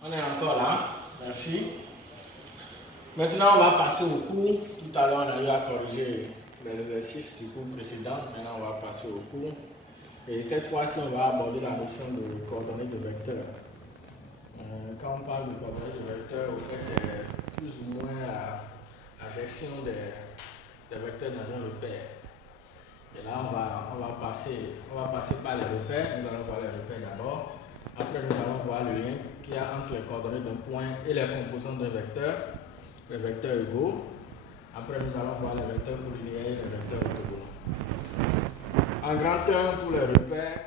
On est encore là, merci. Maintenant, on va passer au cours. Tout à l'heure, on a eu à corriger l'exercice du cours précédent. Maintenant, on va passer au cours. Et cette fois-ci, on va aborder la notion de coordonnées de vecteurs. Quand on parle de coordonnées de vecteurs, au fait, c'est plus ou moins la gestion des vecteurs dans un repère. Et là, on va passer par les repères. Nous allons voir les repères d'abord. Après, nous allons voir le lien qu'il y a entre les coordonnées d'un point et les composants d'un vecteur, les vecteurs égaux. Après, nous allons voir les vecteurs collinéaires et les vecteurs orthogonaux. En grand terme, pour les repères,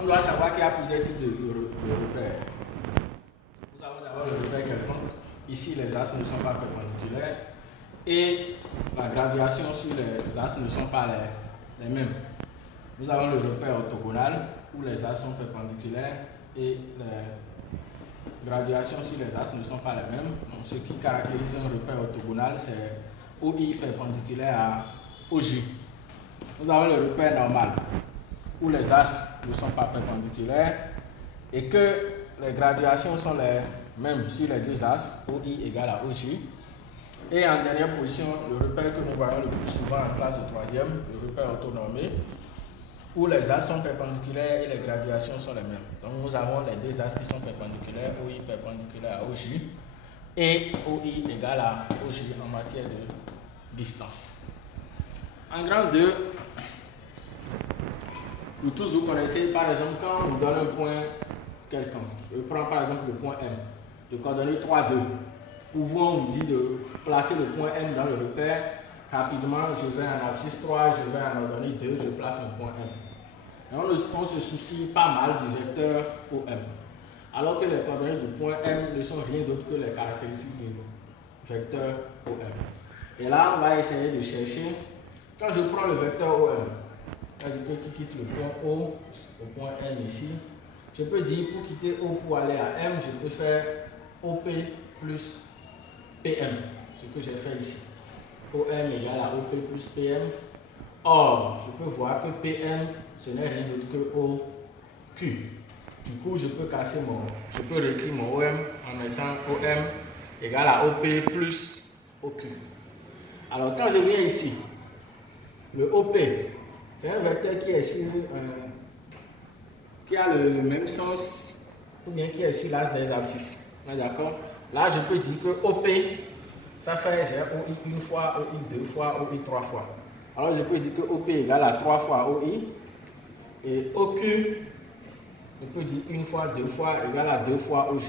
on doit savoir qu'il y a plusieurs types de repères. Nous avons d'abord le repère quelconque. Ici, les axes ne sont pas perpendiculaires et la graduation sur les axes ne sont pas les mêmes. Nous avons le repère orthogonal où les axes sont perpendiculaires et les graduations sur les axes ne sont pas les mêmes. Donc, ce qui caractérise un repère orthogonal, c'est OI perpendiculaire à OJ. Nous avons le repère normal où les axes ne sont pas perpendiculaires et que les graduations sont les mêmes sur les deux axes, OI égale à OJ. Et en dernière position, le repère que nous voyons le plus souvent en classe de troisième, le repère orthonormé, où les axes sont perpendiculaires et les graduations sont les mêmes. Donc nous avons les deux axes qui sont perpendiculaires, OI perpendiculaire à OJ et OI égale à OJ en matière de distance. En grand 2, vous tous vous connaissez, par exemple, quand on vous donne un point quelconque, je prends par exemple le point M, de coordonnées 3, 2. Pouvons on vous dit de placer le point M dans le repère. Rapidement, je vais en abscisse 3, je vais en ordonnée 2, je place mon point M. Et on se soucie pas mal du vecteur OM. Alors que les coordonnées du point M ne sont rien d'autre que les caractéristiques du vecteur OM. Et là, on va essayer de chercher. Quand je prends le vecteur OM, c'est-à-dire qui quitte le point O au point M ici, je peux dire pour quitter O pour aller à M, je peux faire OP plus PM, ce que j'ai fait ici. OM égale à OP plus PM. Or, je peux voir que PM, ce n'est rien d'autre que OQ. Du coup, je peux réécrire mon OM en mettant OM égale à OP plus OQ. Alors, quand je viens ici, le OP, c'est un vecteur qui est sur, qui a le même sens, ou bien qui est sur l'axe des abscisses. D'accord? Là, je peux dire que OP, ça fait j'ai OI une fois, OI deux fois, OI trois fois. Alors, je peux dire que OP égale à 3 fois OI. Et OQ, je peux dire une fois, deux fois, égale à 2 fois OJ.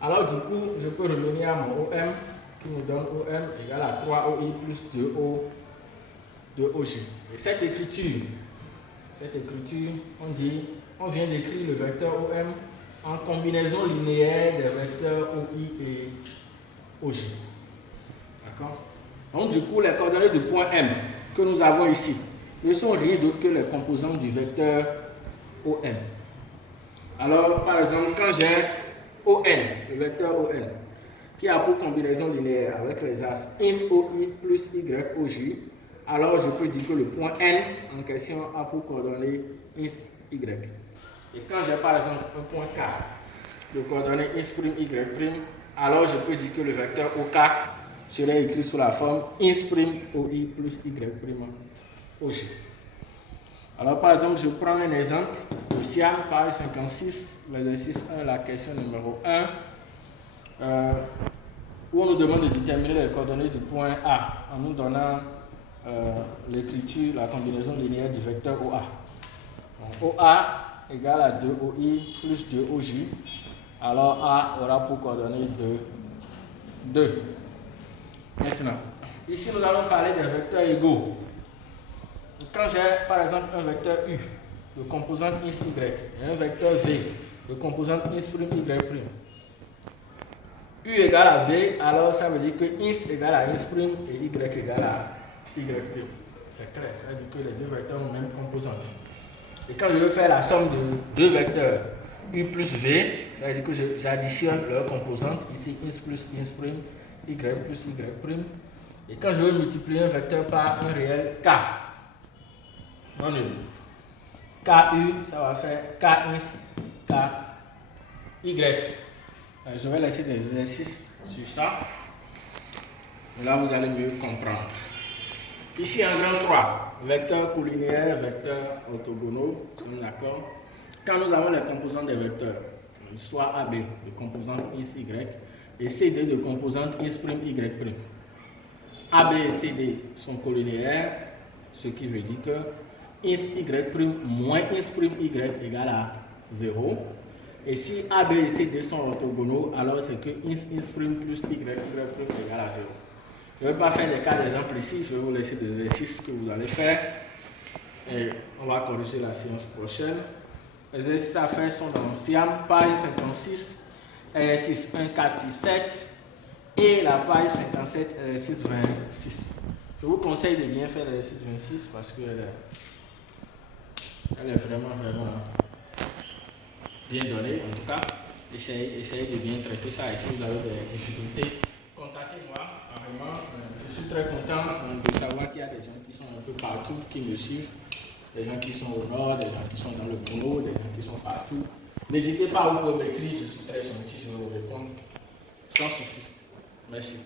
Alors, du coup, je peux revenir à mon OM, qui me donne OM égale à 3 OI plus 2 OJ. Et cette écriture, on vient d'écrire le vecteur OM en combinaison linéaire des vecteurs OI et OJ. D'accord? Donc, du coup, les coordonnées du point M que nous avons ici ne sont rien d'autre que les composants du vecteur OM. Alors, par exemple, quand j'ai ON, le vecteur ON, qui a pour combinaison linéaire avec les axes ins OI plus Y OJ, alors je peux dire que le point N en question a pour coordonnées ins Y. Et quand j'ai par exemple un point K de coordonnées ins' Y', alors je peux dire que le vecteur OK serait écrit sous la forme ins' OI plus Y' OJ. Alors par exemple, je prends un exemple de SIAM, page 56, l'exercice 1, la question numéro 1, où on nous demande de déterminer les coordonnées du point A en nous donnant l'écriture, la combinaison linéaire du vecteur OA. Donc, OA égale à 2 OI plus 2 OJ. Alors A aura pour coordonnées 2. Maintenant, ici nous allons parler des vecteurs égaux. Quand j'ai par exemple un vecteur U de composante ins Y et un vecteur V de composante ins', U égale à V, alors ça veut dire que ins égale à ins' et Y égale à Y'. C'est clair, ça veut dire que les deux vecteurs ont la même composante. Et quand je veux faire la somme de deux vecteurs U plus V, ça veut dire que j'additionne leurs composantes, ici ins plus ins', Y plus Y'. Et quand je veux multiplier un vecteur par un réel K, non nul, KU, ça va faire K ins, K Y. Je vais laisser des exercices sur ça. Et là, vous allez mieux comprendre. Ici, en grand 3, vecteurs collinéaires, vecteurs orthogonaux, d'accord. Quand nous avons les composants des vecteurs, soit AB de composante x, y, et CD de composante x', y'. AB et CD sont collinéaires, ce qui veut dire que x, y' moins x', y égale à 0. Et si AB et CD sont orthogonaux, alors c'est que x' plus y', y' égale à 0. Je ne vais pas faire des cas d'exemple précis, je vais vous laisser des exercices que vous allez faire. Et on va corriger la séance prochaine. Les exercices à faire sont dans SIAM, page 56, exercice 1, 4, 6, 7 et la page 57, exercice 26. Je vous conseille de bien faire l'exercice 26 parce qu'elle est vraiment bien donnée. En tout cas, essayez de bien traiter ça. Et si vous avez des difficultés, contactez-moi. Vraiment, je suis très content de savoir qu'il y a des gens qui sont un peu partout, qui me suivent. Des gens qui sont au nord, des gens qui sont dans le Congo, des gens qui sont partout. N'hésitez pas, vous pouvez m'écrire, je suis très gentil, je vais vous répondre sans souci. Merci.